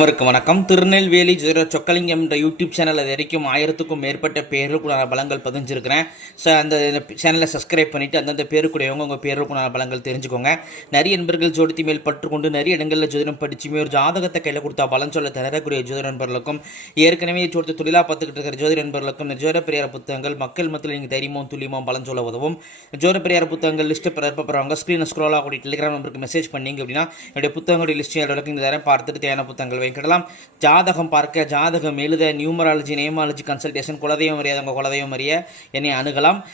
வணக்கம். திருநெல்வேலி சொக்கலிங்கம் என்ற YouTube channel அது வரைக்கும் 1000க்கும் மேற்பட்ட பேருக்குள்ள பலங்கள் பதிஞ்சிருக்கிறேன். ஸோ அந்த சேனலை சப்ஸ்கிரைப் பண்ணிவிட்டு அந்தந்த பேருக்குடையவங்க உங்கள் பேருக்குள்ள பலங்கள் தெரிஞ்சுக்கோங்க. நிறைய நண்பர்கள் ஜோதிடத்தி மேல் பற்றுக்கொண்டு நிறைய இடங்களில் ஜோதிடம் படிச்சுமே ஒரு ஜாதகத்தை கையில் கொடுத்தா பலன் சொல்ல தரக்கூடிய ஜோதிட நண்பர்களுக்கும் ஏற்கனவே ஜோதிட தொழிலாக பார்த்துக்கிட்டு இருக்கிற ஜோதிட நண்பர்களுக்கும் ஜோதிட பெரியார புத்தகங்கள் மக்கள் மத்தியில் நீங்கள் தைரியமும் துல்லியமும் பலன் சொல்ல உதவும். ஜோதிட பெரியார புத்தகங்கள் லிஸ்ட்டு பிறப்பறவங்க ஸ்க்ரீனை ஸ்க்ரோலாக கூடிய டெலிகிராம் நம்பருக்கு மெசேஜ் பண்ணிங்க அப்படின்னா என்னுடைய புத்தகங்களுடைய லிஸ்ட் அளவுக்கு இந்த தரம் பார்த்துட்டு தேவையான புத்தகங்கள் கிடலாம். ஜாதகம் பார்க்க, ஜாதகம் எழுத, நியூமராலஜி, நேமாலஜி கன்சல்டேஷன், குலதெய்வம் அறியாத உங்கள் குலதெய்வம் அறிய என்னை அணுகலாம்.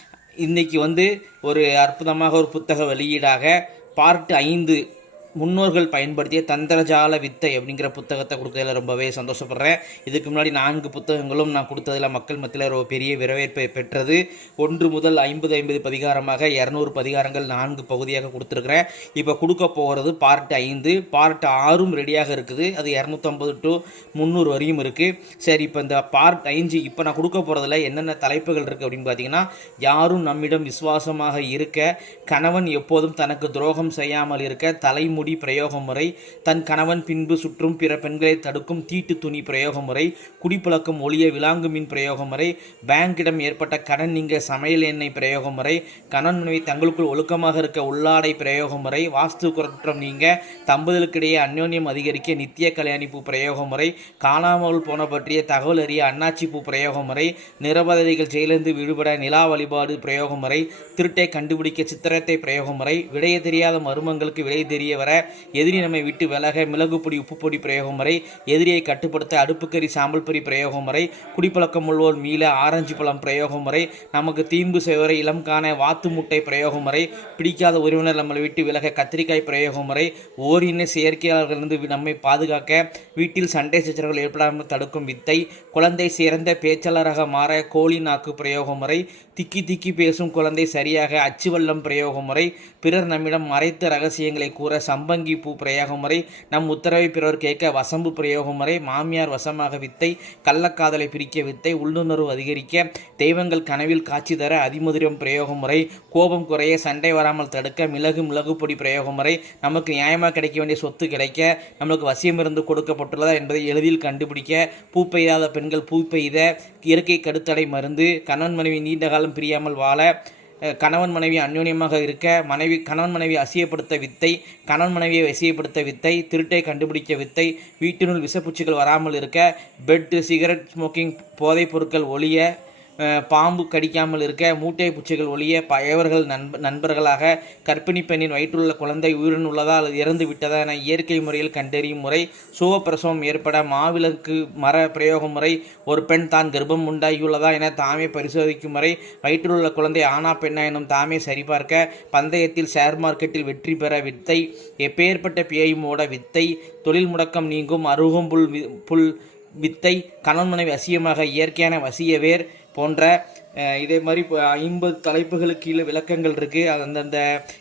இன்றைக்கி ஒரு அற்புதமாக ஒரு புத்தக வெளியீடாக பார்ட் 5 முன்னோர்கள் பயன்படுத்திய தந்திரஜால வித்தை அப்படிங்கிற புத்தகத்தை கொடுத்ததில் ரொம்பவே சந்தோஷப்படுறேன். இதுக்கு முன்னாடி 4 புத்தகங்களும் நான் கொடுத்ததில் மக்கள் மத்தியில் ஒரு பெரிய வரவேற்பை பெற்றது. 1 முதல் 50 பதிகாரமாக 200 பதிகாரங்கள் 4 பகுதியாக கொடுத்துருக்குறேன். இப்போ கொடுக்க போகிறது பார்ட் 5. பார்ட் 6ம் ரெடியாக இருக்குது. அது 250 to 300 வரையும் இருக்குது. சரி, இப்போ இந்த பார்ட் 5 இப்போ நான் கொடுக்க போகிறதுல என்னென்ன தலைப்புகள் இருக்குது அப்படின்னு பார்த்தீங்கன்னா, யாரும் நம்மிடம் விசுவாசமாக இருக்க, கணவன் எப்போதும் தனக்கு துரோகம் செய்யாமல் இருக்க, தலைமுடி பிரயோக முறை, தன் கணவன் பின்பு சுற்றும் பிற பெண்களை தடுக்கும் தீட்டு துணி பிரயோக முறை, குடிப்பழக்கம் ஒளிய விலாங்கு மீன் பிரயோக முறை, பேங்கிடம் ஏற்பட்ட கடன் நீங்க சமையல் எண்ணெய் பிரயோக முறை, கணவன் மனைவி தங்களுக்குள் ஒழுக்கமாக இருக்க உள்ளாடை பிரயோக முறை, வாஸ்து குற்றம் நீங்க தம்பதிகளுக்கிடையே அந்யோன்யம் அதிகரிக்க நித்திய கல்யாணி பூ பிரயோக முறை, காணாமல் போன பற்றிய தகவல் அறிய அண்ணாச்சி பூ பிரயோக முறை, நிரபதிகள் செயலிருந்து விடுபட நிலா வழிபாடு பிரயோக முறை, திருட்டை கண்டுபிடிக்க சித்திரத்தை பிரயோக முறை, விடைய தெரியாத மர்மங்களுக்கு விடை தெரிய வர, எதிரி நம்மை விட்டு விலக மிளகு பொடி உப்பு பொடி பிரயோக முறை, எதிரியை கட்டுப்படுத்த அடுப்புக்கறி சாம்பல் பொறி பிரயோக முறை, குடிப்பழக்கம் உள்ளோர் மீள ஆரஞ்சு பழம் பிரயோக முறை, நமக்கு தீம்பு செய்வரை இளம் காண வாத்து முட்டை பிரயோக முறை, பிடிக்காத உறவினர் நம்மளை விட்டு விலக கத்திரிக்காய் பிரயோக முறை, ஓரின செயற்கையாளர்களிருந்து நம்மை பாதுகாக்க வீட்டில் சண்டை சச்சரவுகள் ஏற்படாமல் தடுக்கும் வித்தை, குழந்தை சிறந்த பேச்சாளராக மாற கோழி நாக்கு பிரயோக முறை, திக்கி திக்கி பேசும் குழந்தை சரியாக அச்சுவல்லம் பிரயோக முறை, பிறர் நம்மிடம் மறைத்த ரகசியங்களை கூற சம்பங்கி பூ பிரயோக முறை, நம் உத்தரவை பிறர் கேட்க வசம்பு பிரயோக முறை, மாமியார் வசமாக வித்தை, கள்ளக்காதலை பிரிக்க வித்தை, உள்ளுணர்வு அதிகரிக்க, தெய்வங்கள் கனவில் காட்சி தர அதிமதுரம் பிரயோக முறை, கோபம் குறைய சண்டை வராமல் தடுக்க மிளகு பொடி பிரயோக முறை, நமக்கு நியாயமாக கிடைக்க வேண்டிய சொத்து கிடைக்க நம்மளுக்கு வசியமிருந்து கொடுக்கப்பட்டுள்ளதா என்பதை எளிதில் கண்டுபிடிக்க, பூ பெய்யாத பெண்கள் பூ பெய்த இயற்கை கடுத்தடை மருந்து, கணவன் மனைவி நீண்ட காலம் பிரியாமல் வாழ, கணவன் மனைவி அந்யோன்யமாக இருக்க, கணவன் மனைவி அசியப்படுத்த வித்தை, கணவன் மனைவியை வசியப்படுத்த வித்தை, திருட்டை கண்டுபிடிக்க வித்தை, வீட்டினுள் விஷப்பூச்சிகள் வராமல் இருக்க, பெட், சிகரெட் ஸ்மோக்கிங், போதைப் பொருட்கள் ஒழிய, பாம்பு கடிக்காமல் இருக்க, மூட்டை பூச்சிகள் ஒழிய, பயவர்கள் நண்பர்களாக, கர்ப்பிணி பெண்ணின் வயிற்றுள்ள குழந்தை உயிரின் உள்ளதா அல்லது இறந்து விட்டதா என இயற்கை முறையில் கண்டறியும் முறை, சுகப்பிரசவம் ஏற்பட மாவிளக்கு மர பிரயோக முறை, ஒரு பெண் தான் கர்ப்பம் உண்டாகியுள்ளதா என தாமே பரிசோதிக்கும் முறை, வயிற்றுள்ள குழந்தை ஆனா பெண்ணா எனும் தாமே சரிபார்க்க, பந்தயத்தில் ஷேர் மார்க்கெட்டில் வெற்றி பெற வித்தை, எப்பேற்பட்ட பேயும் ஓட வித்தை, தொழில் முடக்கம் நீங்கும் அருகும் புல் வித்தை, கணவன் மனைவி அசியமாக இயற்கையான வசியவேர் போன்ற இதே மாதிரி 50 தலைப்புகளுக்கு கீழே விளக்கங்கள் இருக்குது. அந்தந்த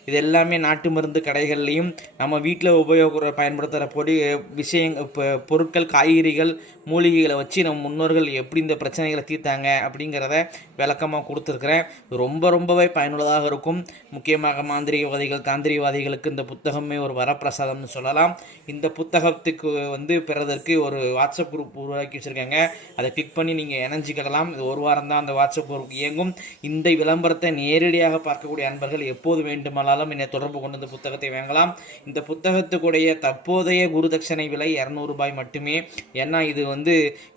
இது எல்லாமே நாட்டு மருந்து கடைகள்லையும் நம்ம வீட்டில் பயன்படுத்துகிற பொருட்கள், காய்கறிகள், மூலிகைகளை வச்சு நம்ம முன்னோர்கள் எப்படி இந்த பிரச்சனைகளை தீர்த்தாங்க அப்படிங்கிறத விளக்கமாக கொடுத்துருக்குறேன். ரொம்பவே பயனுள்ளதாக இருக்கும். முக்கியமாக மாந்திரிகவாதிகள், தாந்திரிகவாதிகளுக்கு இந்த புத்தகமே ஒரு வரப்பிரசாதம்னு சொல்லலாம். இந்த புத்தகத்துக்கு பெறதற்கு ஒரு வாட்ஸ்அப் குரூப் உருவாக்கி வச்சுருக்காங்க. அதை கிளிக் பண்ணி நீங்கள் இணைஞ்சிக்கலாம். இது ஒரு வாரம் தான் அந்த வாட்ஸ்அப் குரூப் இயங்கும். இந்த விளம்பரத்தை நேரடியாக பார்க்கக்கூடிய அன்பர்கள் எப்போது வேண்டுமானாலும் என்னை தொடர்பு கொண்டு இந்த புத்தகத்தை வாங்கலாம். இந்த புத்தகத்துக்குடைய தற்போதைய குருதட்சணை விலை 200 ரூபாய் மட்டுமே. ஏன்னா இது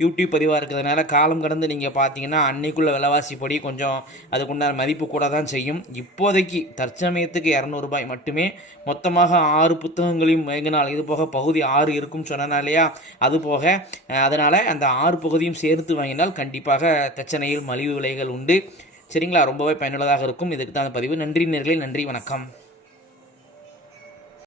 யூடியூப் பதிவாக இருக்கிறதுனால காலம் கடந்து நீங்கள் பார்த்தீங்கன்னா அன்னைக்குள்ள விலைவாசி படி கொஞ்சம் அதுக்குண்டான மதிப்பு கூட தான் செய்யும். இப்போதைக்கு தற்சமயத்துக்கு 200 ரூபாய் மட்டுமே. மொத்தமாக 6 புத்தகங்களையும் வாங்கினால், இது போக பகுதி 6 இருக்கும் சொன்னாலையா, அது போக அதனால் அந்த 6 பகுதியும் சேர்த்து வாங்கினால் கண்டிப்பாக தச்சனையில் மலிவு விலைகள் உண்டு. சரிங்களா? ரொம்பவே பயனுள்ளதாக இருக்கும். இதுக்கு தான் பதிவு. நன்றி நேயர்களே, நன்றி, வணக்கம்.